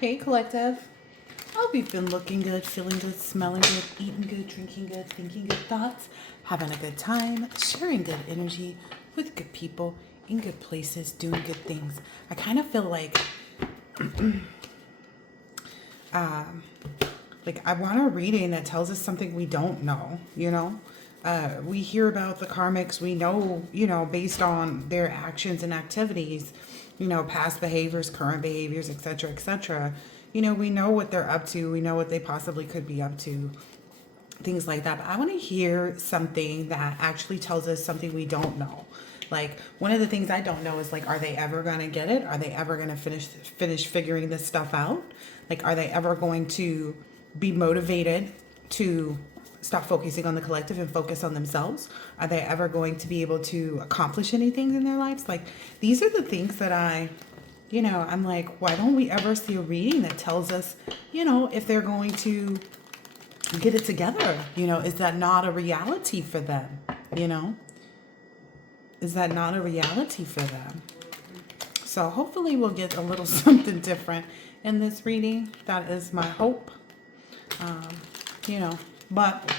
Hey, collective. I hope you've been looking good, feeling good, smelling good, eating good, drinking good, thinking good thoughts, having a good time, sharing good energy with good people, in good places, doing good things. I kind of feel like I want a reading that tells us something we don't know, you know? We hear about the karmics, we know, based on their actions and activities, past behaviors, current behaviors, etc., etc. We know what they're up to, we know what they possibly could be up to, things like that. But I want to hear something that actually tells us something we don't know. Like, one of the things I don't know is, like, are they ever going to get it? Are they ever going to finish figuring this stuff out? Like, are they ever going to be motivated to stop focusing on the collective and focus on themselves? Are they ever going to be able to accomplish anything in their lives? Like, these are the things that I'm like, why don't we ever see a reading that tells us, if they're going to get it together? Is that not a reality for them? Is that not a reality for them? So hopefully we'll get a little something different in this reading. That is my hope. But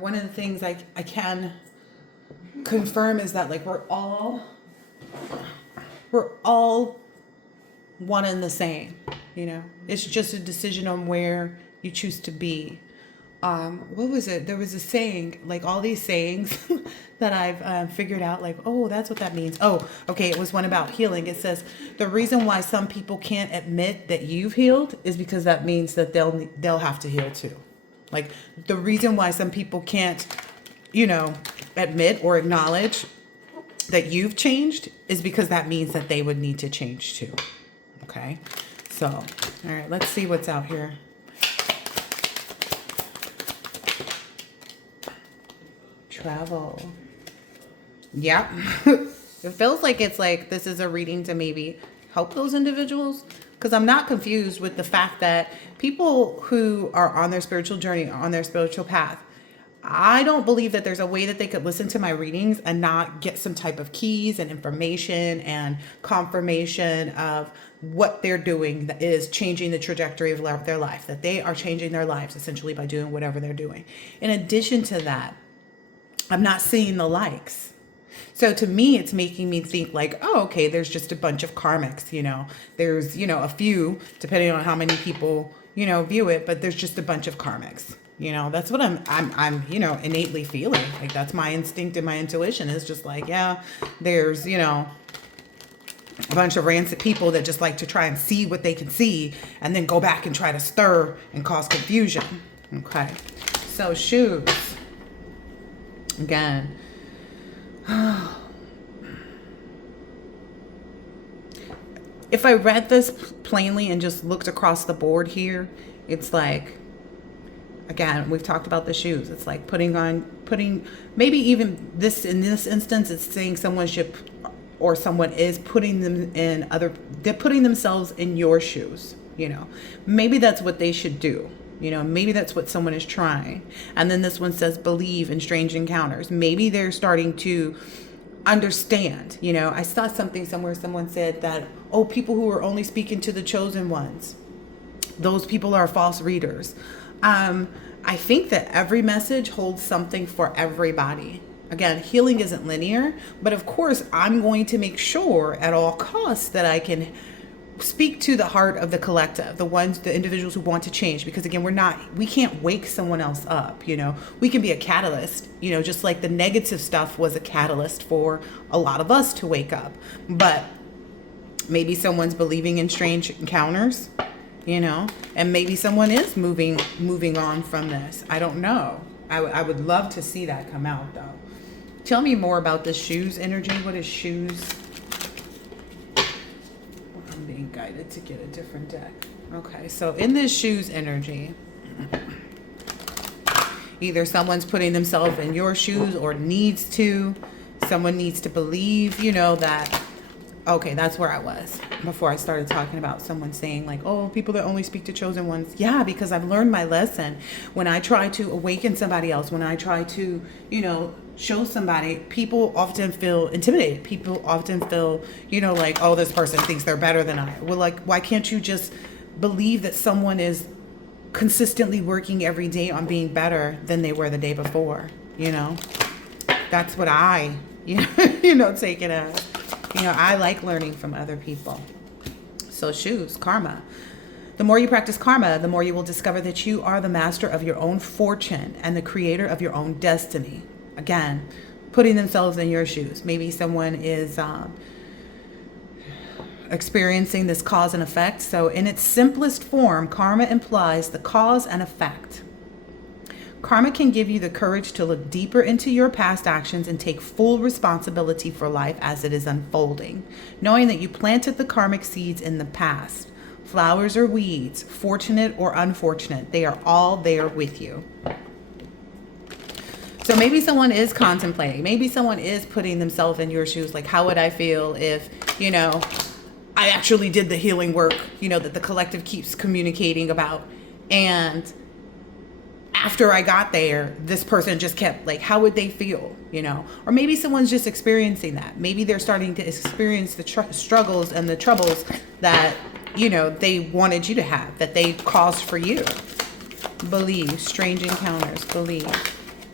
one of the things I can confirm is that, like, we're all one and the same. It's just a decision on where you choose to be. What was it? There was a saying, like, all these sayings that I've figured out, like, oh, that's what that means. Oh, okay. It was one about healing. It says the reason why some people can't admit that you've healed is because that means that they'll have to heal too. Like, the reason why some people can't, admit or acknowledge that you've changed is because that means that they would need to change too. Okay. So, all right, let's see what's out here. Travel. Yep. It feels like it's like this is a reading to maybe help those individuals, because I'm not confused with the fact that people who are on their spiritual journey, on their spiritual path, I don't believe that there's a way that they could listen to my readings and not get some type of keys and information and confirmation of what they're doing that is changing the trajectory of their life, that they are changing their lives essentially by doing whatever they're doing. In addition to that, I'm not seeing the likes. So to me, it's making me think like, oh, okay, there's just a bunch of karmics, there's, a few, depending on how many people, view it, but there's just a bunch of karmics. That's what I'm innately feeling. Like, that's my instinct and my intuition is just like, yeah, there's, a bunch of rancid people that just like to try and see what they can see and then go back and try to stir and cause confusion. Okay. So shoes. Again. If I read this plainly and just looked across the board here, it's like, again, we've talked about the shoes. It's like putting, maybe even this, in this instance, it's saying someone should, or someone is putting them in they're putting themselves in your shoes, maybe that's what they should do. Maybe that's what someone is trying. And then this one says, believe in strange encounters. Maybe they're starting to understand. I saw something somewhere, someone said that, oh, people who are only speaking to the chosen ones, those people are false readers. I think that every message holds something for everybody. Again, healing isn't linear, but of course, I'm going to make sure at all costs that I can speak to the heart of the collective, the individuals who want to change, because again, we can't wake someone else up. We can be a catalyst, just like the negative stuff was a catalyst for a lot of us to wake up. But maybe someone's believing in strange encounters, and maybe someone is moving on from this. I don't know. I would love to see that come out though. Tell me more about this shoes energy. What is shoes? I'm being guided to get a different deck. Okay, so in this shoes energy, either someone's putting themselves in your shoes or needs to. Someone needs to believe, that Okay, that's where I was before I started talking about someone saying like, oh, people that only speak to chosen ones. Yeah, because I've learned my lesson. When I try to awaken somebody else, when I try to, show somebody, people often feel intimidated. People often feel, like, oh, this person thinks they're better than I. Well, like, why can't you just believe that someone is consistently working every day on being better than they were the day before? That's what I, take it as. I like learning from other people. So shoes, karma. The more you practice karma, the more you will discover that you are the master of your own fortune and the creator of your own destiny. Again, putting themselves in your shoes. Maybe someone is experiencing this cause and effect. So in its simplest form, karma implies the cause and effect. Karma can give you the courage to look deeper into your past actions and take full responsibility for life as it is unfolding, knowing that you planted the karmic seeds in the past. Flowers or weeds, fortunate or unfortunate, they are all there with you. So maybe someone is contemplating, maybe someone is putting themselves in your shoes, like, how would I feel if, I actually did the healing work, that the collective keeps communicating about, and after I got there, this person just kept, like, how would they feel, Or maybe someone's just experiencing that. Maybe they're starting to experience the struggles and the troubles that, they wanted you to have, that they caused for you. Believe, strange encounters, believe,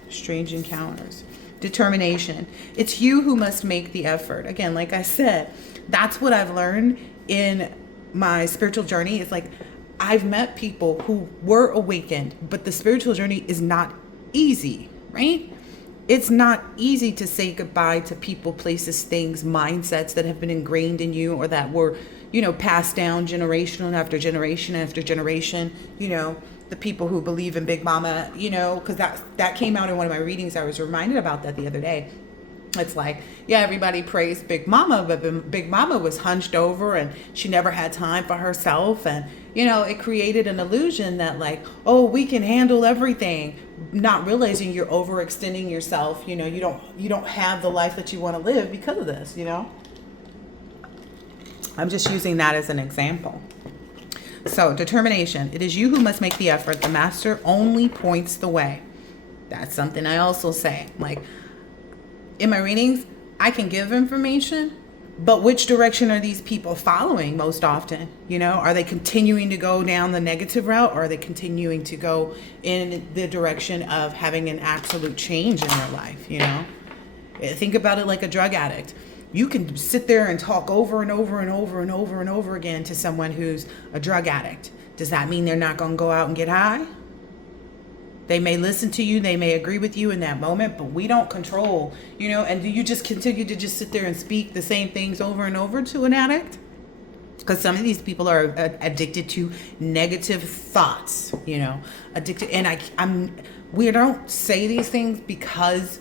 strange encounters. Determination. It's you who must make the effort. Again, like I said, that's what I've learned in my spiritual journey. It's like, I've met people who were awakened, but the spiritual journey is not easy, right? It's not easy to say goodbye to people, places, things, mindsets that have been ingrained in you or that were, passed down generation after generation after generation. The people who believe in Big Mama, because that came out in one of my readings. I was reminded about that the other day. It's like, yeah, everybody praised Big Mama, but Big Mama was hunched over and she never had time for herself. And, it created an illusion that, like, oh, we can handle everything, not realizing you're overextending yourself. You don't have the life that you want to live because of this, I'm just using that as an example. So determination. It is you who must make the effort. The master only points the way. That's something I also say. Like, in my readings, I can give information, but which direction are these people following most often? Are they continuing to go down the negative route, or are they continuing to go in the direction of having an absolute change in their life? Think about it like a drug addict. You can sit there and talk over and over and over and over and over again to someone who's a drug addict. Does that mean they're not going to go out and get high? They may listen to you, they may agree with you in that moment, but we don't control, and do you just continue to just sit there and speak the same things over and over to an addict? Because some of these people are addicted to negative thoughts, addicted. And we don't say these things because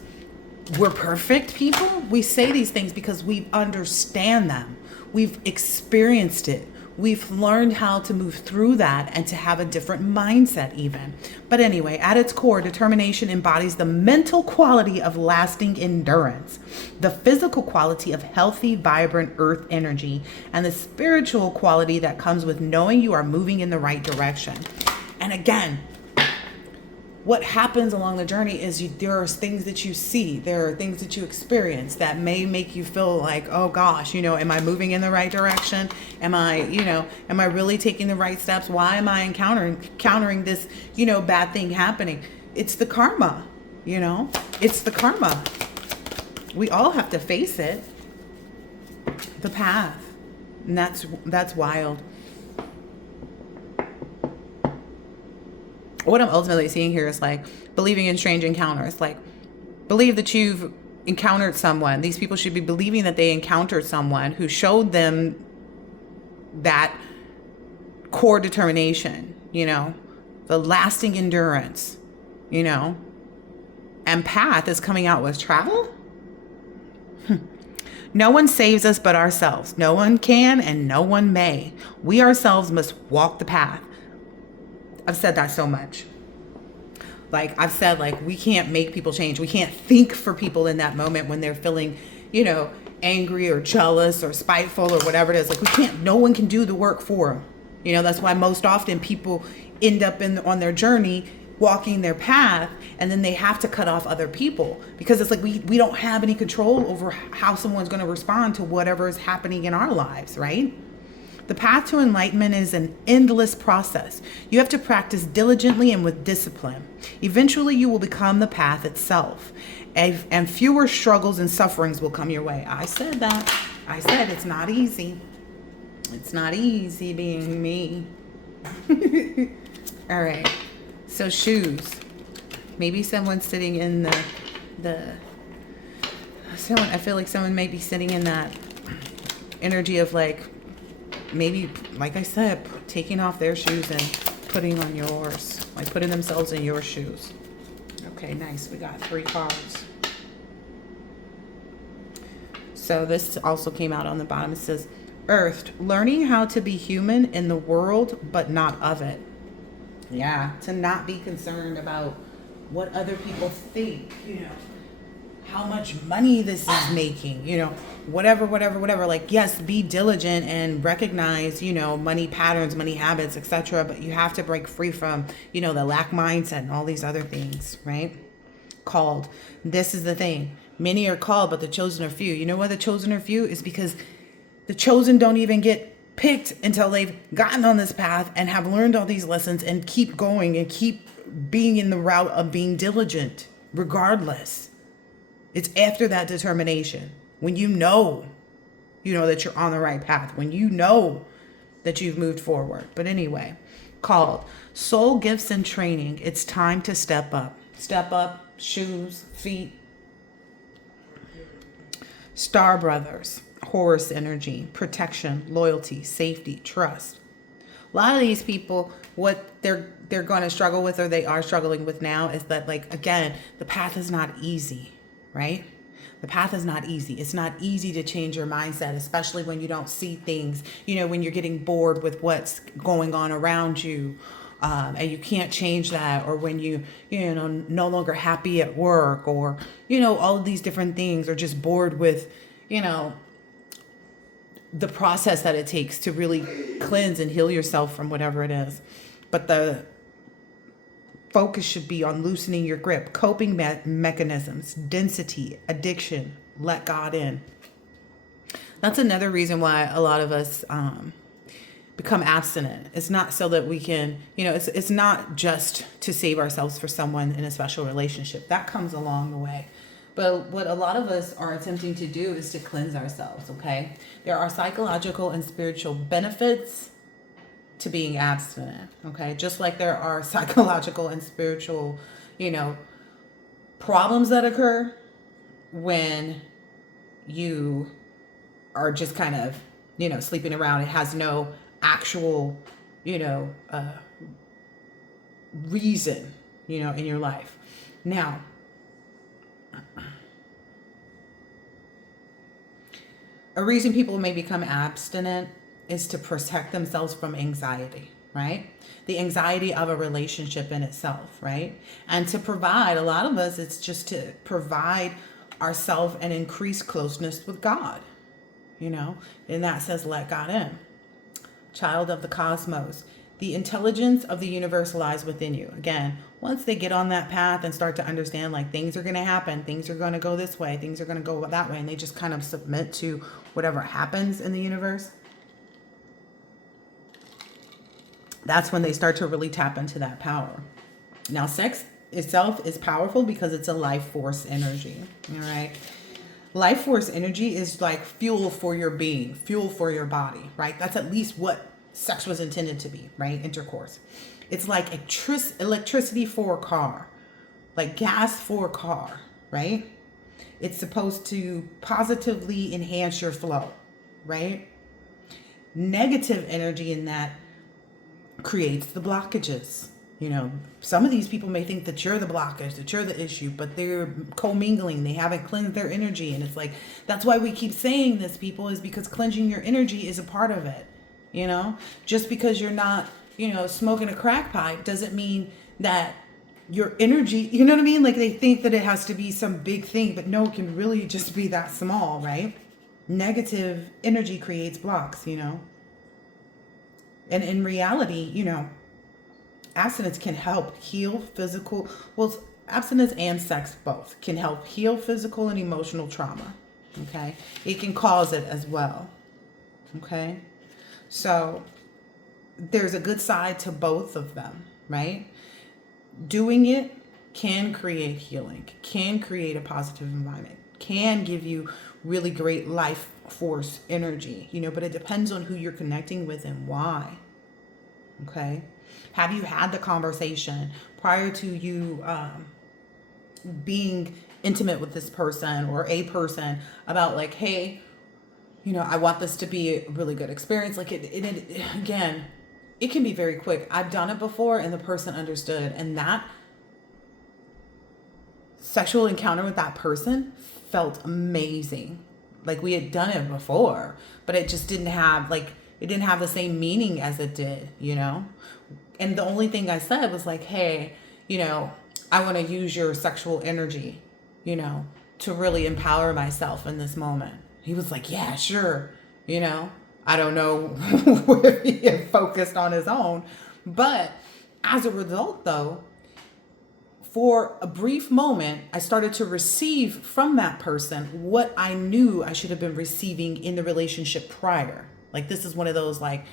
we're perfect people. We say these things because we understand them. We've experienced it. We've learned how to move through that and to have a different mindset even. But anyway, at its core, determination embodies the mental quality of lasting endurance, the physical quality of healthy, vibrant earth energy, and the spiritual quality that comes with knowing you are moving in the right direction. And again, what happens along the journey is there are things that you see, there are things that you experience that may make you feel like, oh gosh, am I moving in the right direction? Am I really taking the right steps? Why am I encountering this, bad thing happening? It's the karma, it's the karma. We all have to face it, the path. And that's wild. What I'm ultimately seeing here is like believing in strange encounters. Like, believe that you've encountered someone. These people should be believing that they encountered someone who showed them that core determination, the lasting endurance, and path is coming out with travel. No one saves us but ourselves. No one can and no one may. We ourselves must walk the path. I've said that so much. Like, I've said, like, we can't make people change. We can't think for people in that moment when they're feeling, angry or jealous or spiteful or whatever it is. Like, we can't, no one can do the work for them. You know, that's why most often people end up on their journey walking their path, and then they have to cut off other people, because it's like we don't have any control over how someone's going to respond to whatever is happening in our lives, right? The path to enlightenment is an endless process. You have to practice diligently and with discipline. Eventually, you will become the path itself, and fewer struggles and sufferings will come your way. I said that. I said it's not easy. It's not easy being me. All right. So shoes. Maybe someone's sitting in I feel like someone may be sitting in that energy of like, maybe, like I said, taking off their shoes and putting on yours, like putting themselves in your shoes. Okay, nice. We got 3 cards. So this also came out on the bottom. It says, Earth, learning how to be human in the world, but not of it. Yeah, to not be concerned about what other people think, you know, how much money this is making, you know, whatever. Like, yes, be diligent and recognize, you know, money patterns, money habits, etc. But you have to break free from, you know, the lack mindset and all these other things, right? Called. This is the thing. Many are called, but the chosen are few. You know why the chosen are few? Is because the chosen don't even get picked until they've gotten on this path and have learned all these lessons and keep going and keep being in the route of being diligent, regardless. It's after that determination, when you know that you're on the right path, when you know that you've moved forward. But anyway, called soul gifts and training. It's time to step up. Step up, shoes, feet. Star Brothers, Horus energy, protection, loyalty, safety, trust. A lot of these people, what they're going to struggle with, or they are struggling with now, is that, like, again, the path is not easy, right? The path is not easy. It's not easy to change your mindset, especially when you don't see things, you know, when you're getting bored with what's going on around you, and you can't change that, or when you know, no longer happy at work, or, you know, all of these different things, or just bored with, you know, the process that it takes to really cleanse and heal yourself from whatever it is. But the focus should be on loosening your grip, coping mechanisms, density, addiction, let God in. That's another reason why a lot of us become abstinent. It's not so that we can, you know, it's not just to save ourselves for someone in a special relationship. That comes along the way. But what a lot of us are attempting to do is to cleanse ourselves, okay? There are psychological and spiritual benefits to being abstinent, okay? Just like there are psychological and spiritual, you know, problems that occur when you are just kind of, you know, sleeping around. It has no actual, you know, reason, you know, in your life. Now, a reason people may become abstinent is to protect themselves from anxiety, right? The anxiety of a relationship in itself, right? And to provide, a lot of us, it's just to provide ourselves an increased closeness with God, you know? And that says, let God in. Child of the cosmos. The intelligence of the universe lies within you. Again, once they get on that path and start to understand, like, things are going to happen, things are going to go this way, things are going to go that way, and they just kind of submit to whatever happens in the universe, that's when they start to really tap into that power. Now, sex itself is powerful because it's a life force energy, all right? Life force energy is like fuel for your being, fuel for your body, right? That's at least what sex was intended to be, right? Intercourse. It's like electricity for a car, like gas for a car, right? It's supposed to positively enhance your flow, right? Negative energy in that creates the blockages. You know, some of these people may think that you're the blockage, that you're the issue, but they're commingling. They haven't cleansed their energy. And it's like, that's why we keep saying this, people, is because cleansing your energy is a part of it. You know, just because you're not, you know, smoking a crack pipe doesn't mean that your energy, you know what I mean? Like, they think that it has to be some big thing, but no, it can really just be that small, right? Negative energy creates blocks, And in reality, abstinence can help heal physical, well, abstinence and sex both can help heal physical and emotional trauma. Okay. It can cause it as well. Okay. So there's a good side to both of them, right? Doing it can create healing, can create a positive environment, can give you really great life force energy, but it depends on who you're connecting with and why. Okay. Have you had the conversation prior to you being intimate with this person or a person about like, hey, I want this to be a really good experience. Like again, it can be very quick. I've done it before and the person understood, and that sexual encounter with that person felt amazing. Like we had done it before, but it just didn't have the same meaning as it did, And the only thing I said was like, hey, I want to use your sexual energy, to really empower myself in this moment. He was like, yeah, sure. I don't know if he had focused on his own, but as a result though, for a brief moment, I started to receive from that person what I knew I should have been receiving in the relationship prior. Like this is one of those like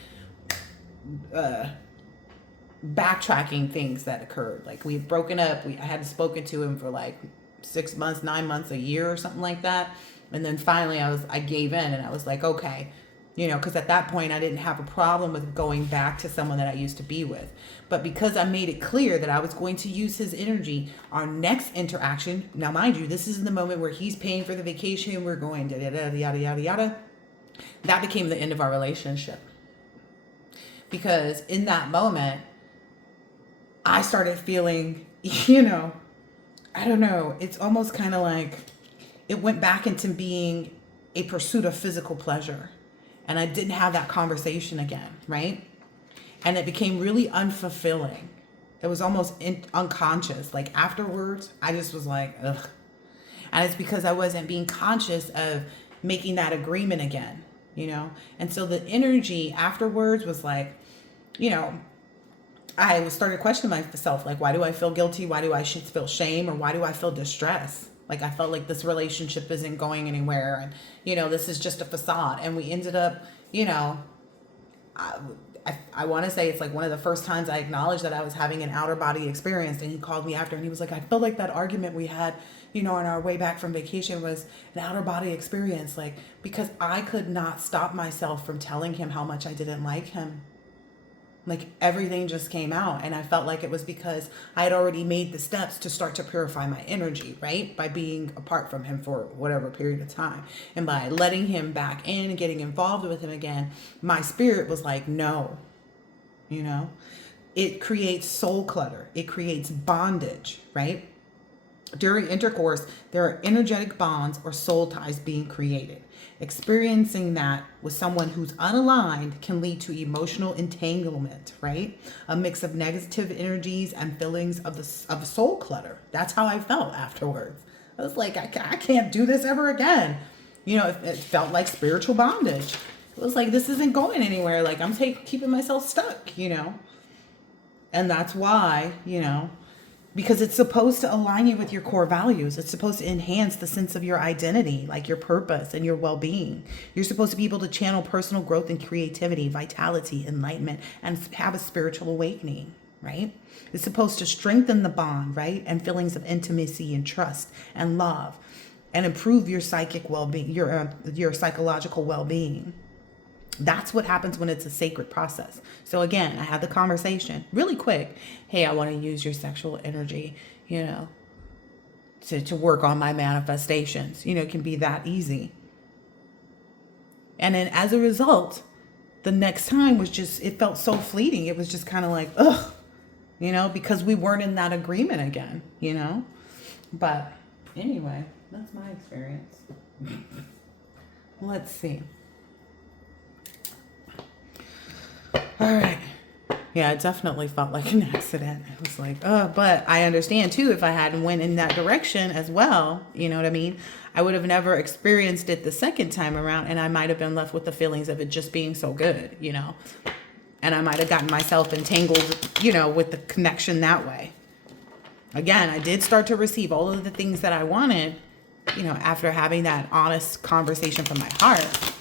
backtracking things that occurred. Like we had broken up. I hadn't spoken to him for like 6 months, 9 months, a year or something like that. And then finally I gave in and I was like, okay, because at that point I didn't have a problem with going back to someone that I used to be with. But because I made it clear that I was going to use his energy, our next interaction, now mind you, this is the moment where he's paying for the vacation, we're going yada, yada, yada, yada. That became the end of our relationship. Because in that moment, I started feeling, I don't know, it's almost kind of like it went back into being a pursuit of physical pleasure. And I didn't have that conversation again, right? And it became really unfulfilling. It was almost unconscious. Like afterwards, I just was like, ugh. And it's because I wasn't being conscious of making that agreement again, And so the energy afterwards was like, I started questioning myself, like, why do I feel guilty? Why do I feel shame? Or why do I feel distress? Like, I felt like this relationship isn't going anywhere. And, this is just a facade. And we ended up, I want to say it's like one of the first times I acknowledged that I was having an outer body experience. And he called me after and he was like, I felt like that argument we had, on our way back from vacation was an outer body experience. Like, because I could not stop myself from telling him how much I didn't like him. Like everything just came out, and I felt like it was because I had already made the steps to start to purify my energy, right? By being apart from him for whatever period of time. And by letting him back in and getting involved with him again, my spirit was like, no, it creates soul clutter. It creates bondage, right? During intercourse, there are energetic bonds or soul ties being created. Experiencing that with someone who's unaligned can lead to emotional entanglement, right? A mix of negative energies and feelings of soul clutter. That's how I felt afterwards. I was like, I can't do this ever again. It felt like spiritual bondage. It was like, this isn't going anywhere. Like I'm keeping myself stuck, And that's why, because it's supposed to align you with your core values. It's supposed to enhance the sense of your identity, like your purpose and your well-being. You're supposed to be able to channel personal growth and creativity, vitality, enlightenment, and have a spiritual awakening, right? It's supposed to strengthen the bond, right? And feelings of intimacy and trust and love, and improve your psychic well-being, your psychological well-being. That's what happens when it's a sacred process. So again, I had the conversation really quick. Hey, I want to use your sexual energy, to work on my manifestations. It can be that easy. And then as a result, the next time was just, it felt so fleeting. It was just kind of like, ugh, because we weren't in that agreement again, But anyway, that's my experience. Let's see. All right. Yeah, it definitely felt like an accident. It was like, but I understand too, if I hadn't went in that direction as well, you know what I mean? I would have never experienced it the second time around, and I might have been left with the feelings of it just being so good, you know? And I might have gotten myself entangled, you know, with the connection that way. Again, I did start to receive all of the things that I wanted, you know, after having that honest conversation from my heart.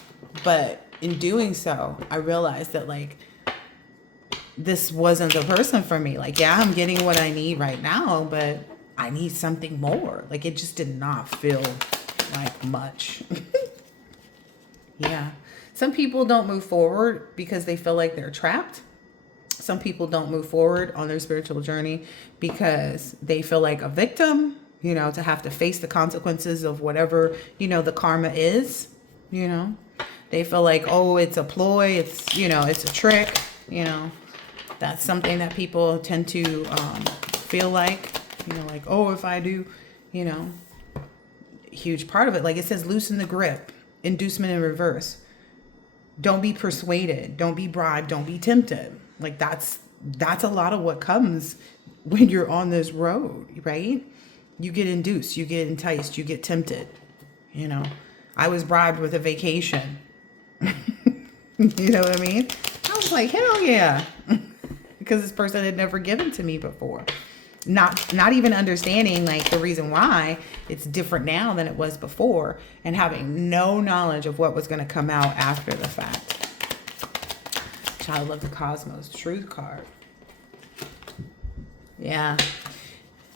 But in doing so, I realized that, like, this wasn't the person for me. Like, yeah, I'm getting what I need right now, but I need something more. Like, it just did not feel like much. Yeah. Some people don't move forward because they feel like they're trapped. Some people don't move forward on their spiritual journey because they feel like a victim, you know, to have to face the consequences of whatever, you know, the karma is, you know. They feel like, oh, it's a ploy, it's, you know, it's a trick, you know. That's something that people tend to feel like, you know, like, oh, if I do, you know, huge part of it. Like it says, loosen the grip, inducement in reverse. Don't be persuaded. Don't be bribed. Don't be tempted. Like that's a lot of what comes when you're on this road, right? You get induced, you get enticed, you get tempted. You know, I was bribed with a vacation. You know what I mean? I was like, hell yeah. Because this person had never given to me before. Not even understanding like the reason why it's different now than it was before, and having no knowledge of what was going to come out after the fact. Child of the Cosmos, Truth card. Yeah.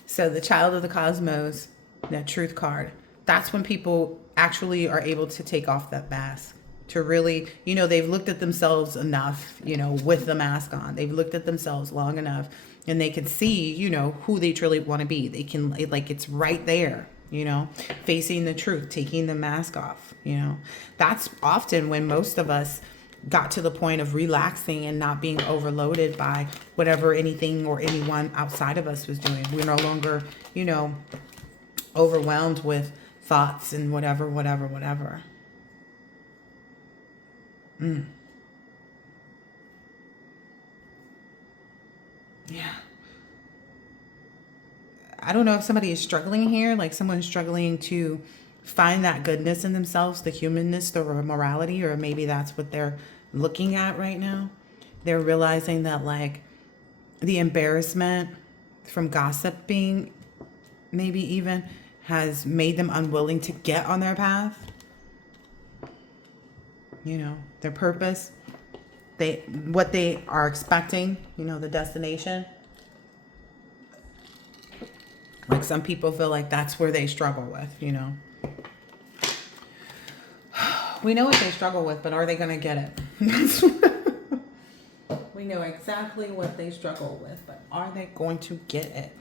So the Child of the Cosmos, that Truth card, that's when people actually are able to take off that mask. To really, you know, they've looked at themselves enough, you know, with the mask on. They've looked at themselves long enough, and they can see, you know, who they truly want to be. They can, like, it's right there, you know, facing the truth, taking the mask off, you know. That's often when most of us got to the point of relaxing and not being overloaded by whatever anything or anyone outside of us was doing. We're no longer, you know, overwhelmed with thoughts and whatever. Yeah. I don't know if somebody is struggling here, like someone's struggling to find that goodness in themselves, the humanness, the morality, or maybe that's what they're looking at right now. They're realizing that, like, the embarrassment from gossiping, maybe even, has made them unwilling to get on their path. You know, their purpose, what they are expecting, you know, the destination. Like some people feel like that's where they struggle with, you know. We know what they struggle with, but are they going to get it? We know exactly what they struggle with, but are they going to get it?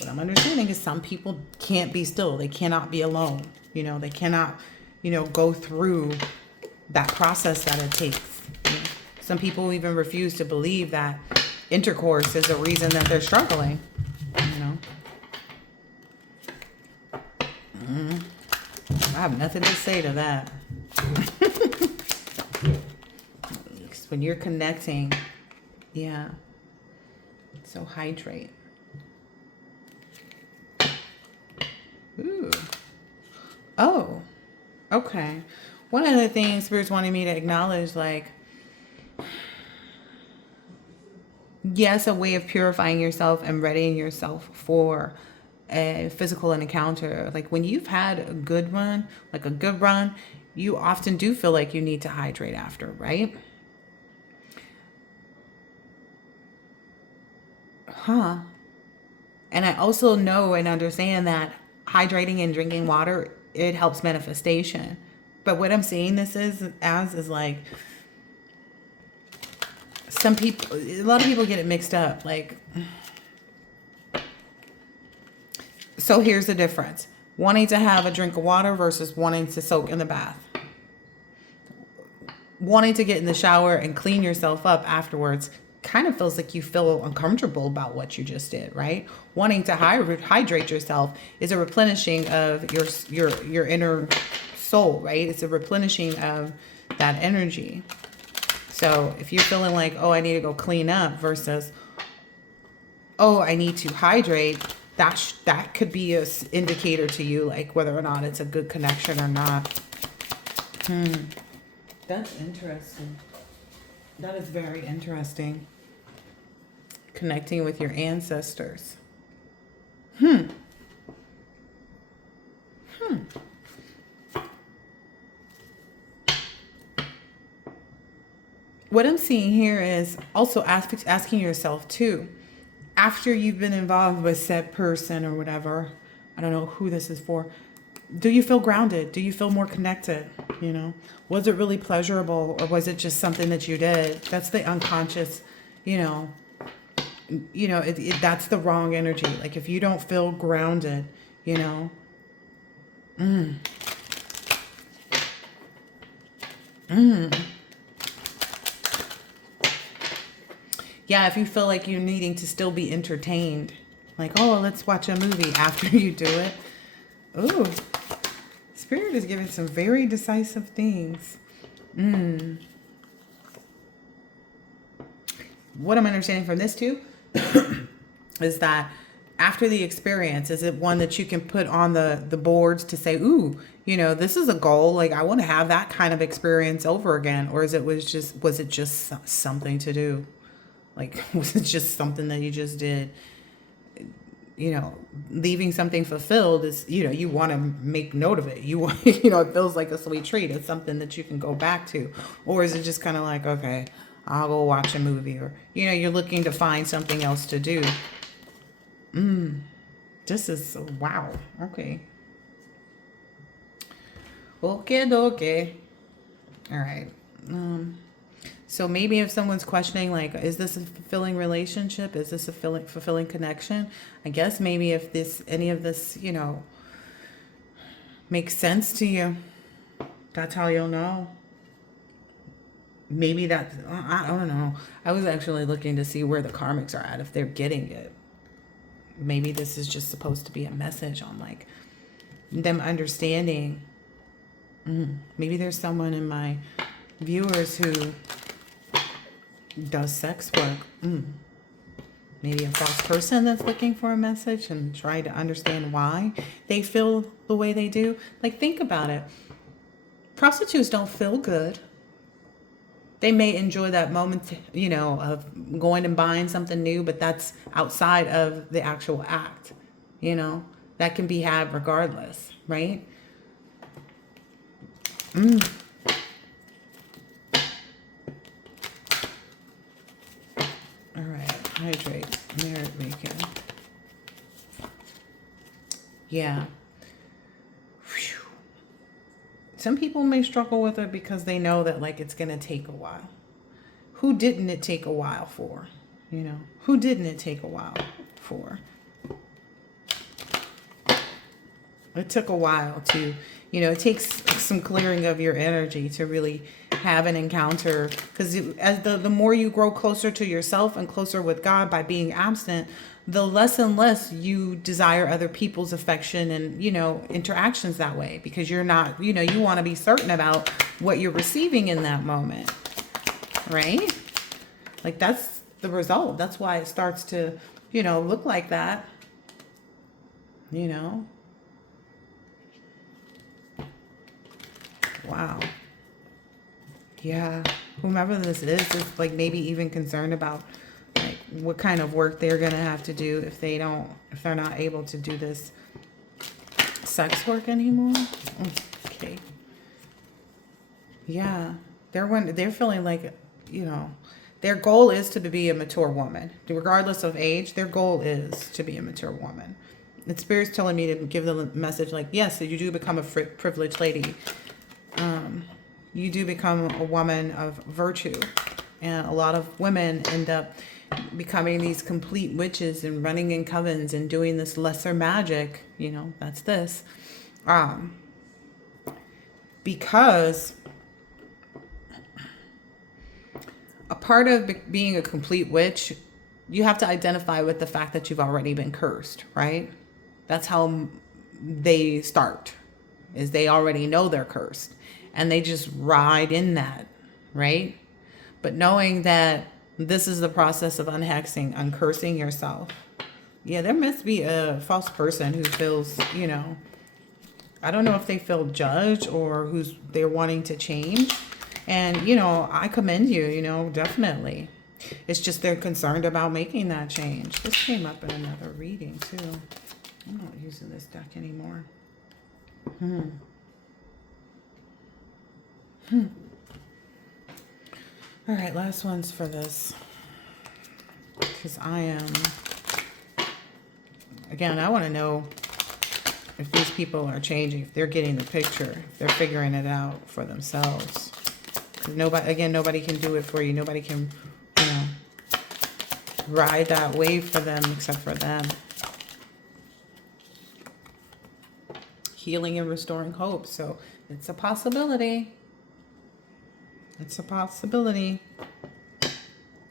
What I'm understanding is some people can't be still. They cannot be alone. You know, they cannot, you know, go through that process that it takes. You know? Some people even refuse to believe that intercourse is the reason that they're struggling. You know, I have nothing to say to that. When you're connecting, yeah. So hydrate. Ooh. Oh, okay. One of the things Spirit's wanting me to acknowledge, like, yes, a way of purifying yourself and readying yourself for a physical encounter. Like when you've had a good run, you often do feel like you need to hydrate after, right? Huh. And I also know and understand that hydrating and drinking water, it helps manifestation. But what I'm seeing this is like a lot of people get it mixed up. Like, so here's the difference. Wanting to have a drink of water versus wanting to soak in the bath. Wanting to get in the shower and clean yourself up afterwards kind of feels like you feel uncomfortable about what you just did, right? Wanting to hydrate yourself is a replenishing of your inner soul, right? It's a replenishing of that energy. So if you're feeling like, oh, I need to go clean up versus, oh, I need to hydrate, that could be a indicator to you, like whether or not it's a good connection or not. That's interesting. That is very interesting. Connecting with your ancestors. What I'm seeing here is also asking yourself too, after you've been involved with said person or whatever, I don't know who this is for, do you feel grounded? Do you feel more connected? You know, was it really pleasurable, or was it just something that you did? That's the unconscious, you know, that's the wrong energy. Like if you don't feel grounded, you know, yeah, if you feel like you're needing to still be entertained, like, oh, let's watch a movie after you do it. Ooh, Spirit is giving some very decisive things. What I'm understanding from this too is that after the experience, is it one that you can put on the boards to say, ooh, you know, this is a goal. Like I want to have that kind of experience over again. Or was it just something to do? Like, was it just something that you just did? You know, leaving something fulfilled is, you know, you want to make note of it. You want, you know, it feels like a sweet treat. It's something that you can go back to. Or is it just kind of like, okay, I'll go watch a movie, or, you know, you're looking to find something else to do. This is, wow. Okay. Okay. All right. So maybe if someone's questioning, like, is this a fulfilling relationship? Is this a fulfilling connection? I guess maybe if any of this, you know, makes sense to you, that's how you'll know. Maybe I don't know. I was actually looking to see where the karmics are at, if they're getting it. Maybe this is just supposed to be a message on, like, them understanding. Maybe there's someone in my viewers who does sex work. Maybe a false person that's looking for a message and trying to understand why they feel the way they do. Like, think about it. Prostitutes don't feel good. They may enjoy that moment, you know, of going and buying something new, but that's outside of the actual act, you know. That can be had regardless, right? All right, hydrate, merit making. Yeah. Whew. Some people may struggle with it because they know that, like, it's going to take a while. Who didn't it take a while for? You know, who didn't it take a while for? It took a while to, you know, it takes some clearing of your energy to really have an encounter. Because as the more you grow closer to yourself and closer with God by being absent, the less and less you desire other people's affection and, you know, interactions that way. Because you're not, you know, you want to be certain about what you're receiving in that moment. Right? Like, that's the result. That's why it starts to, you know, look like that. You know? Wow. Yeah. Whomever this is like maybe even concerned about, like, what kind of work they're going to have to do if they're not able to do this sex work anymore. Okay. Yeah. They're feeling like, you know, their goal is to be a mature woman. Regardless of age, their goal is to be a mature woman. The Spirit's telling me to give them a message like, yes, you do become a privileged lady. You do become a woman of virtue. And a lot of women end up becoming these complete witches and running in covens and doing this lesser magic. You know, that's this. Because a part of being a complete witch, you have to identify with the fact that you've already been cursed, right? That's how they start, is they already know they're cursed. And they just ride in that, right? But knowing that this is the process of unhexing, uncursing yourself. Yeah, there must be a false person who feels, I don't know if they feel judged or who's they're wanting to change. And, I commend you, definitely. It's just they're concerned about making that change. This came up in another reading, too. I'm not using this deck anymore. All right, last ones for this. Because again, I want to know if these people are changing, if they're getting the picture, if they're figuring it out for themselves. Nobody can do it for you. Nobody can, ride that wave for them except for them. Healing and restoring hope. So it's a possibility. It's a possibility.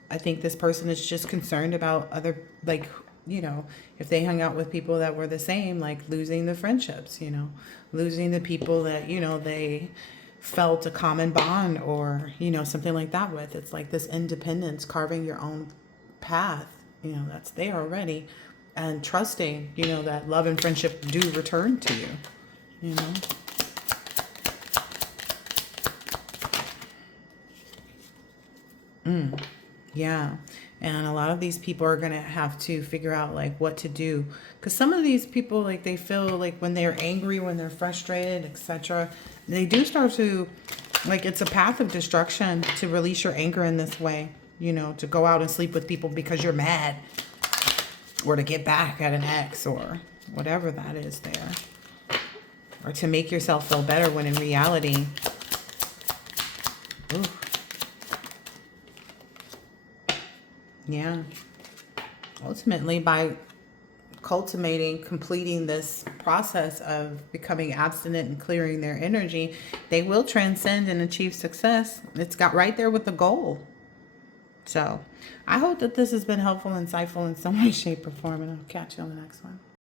I think this person is just concerned about other, if they hung out with people that were the same, like losing the friendships, losing the people that, they felt a common bond or, something like that with. It's like this independence, carving your own path, that's there already. And trusting, that love and friendship do return to you, Yeah. And a lot of these people are going to have to figure out like what to do. Because some of these people, like they feel like when they're angry, when they're frustrated, etc., they do start to, like it's a path of destruction to release your anger in this way, to go out and sleep with people because you're mad, or to get back at an ex or whatever that is there, or to make yourself feel better when in reality, ooh, yeah, ultimately by completing this process of becoming abstinent and clearing their energy, they will transcend and achieve success. It's got right there with the goal. So I hope that this has been helpful, insightful in some way, shape, or form, and I'll catch you on the next one.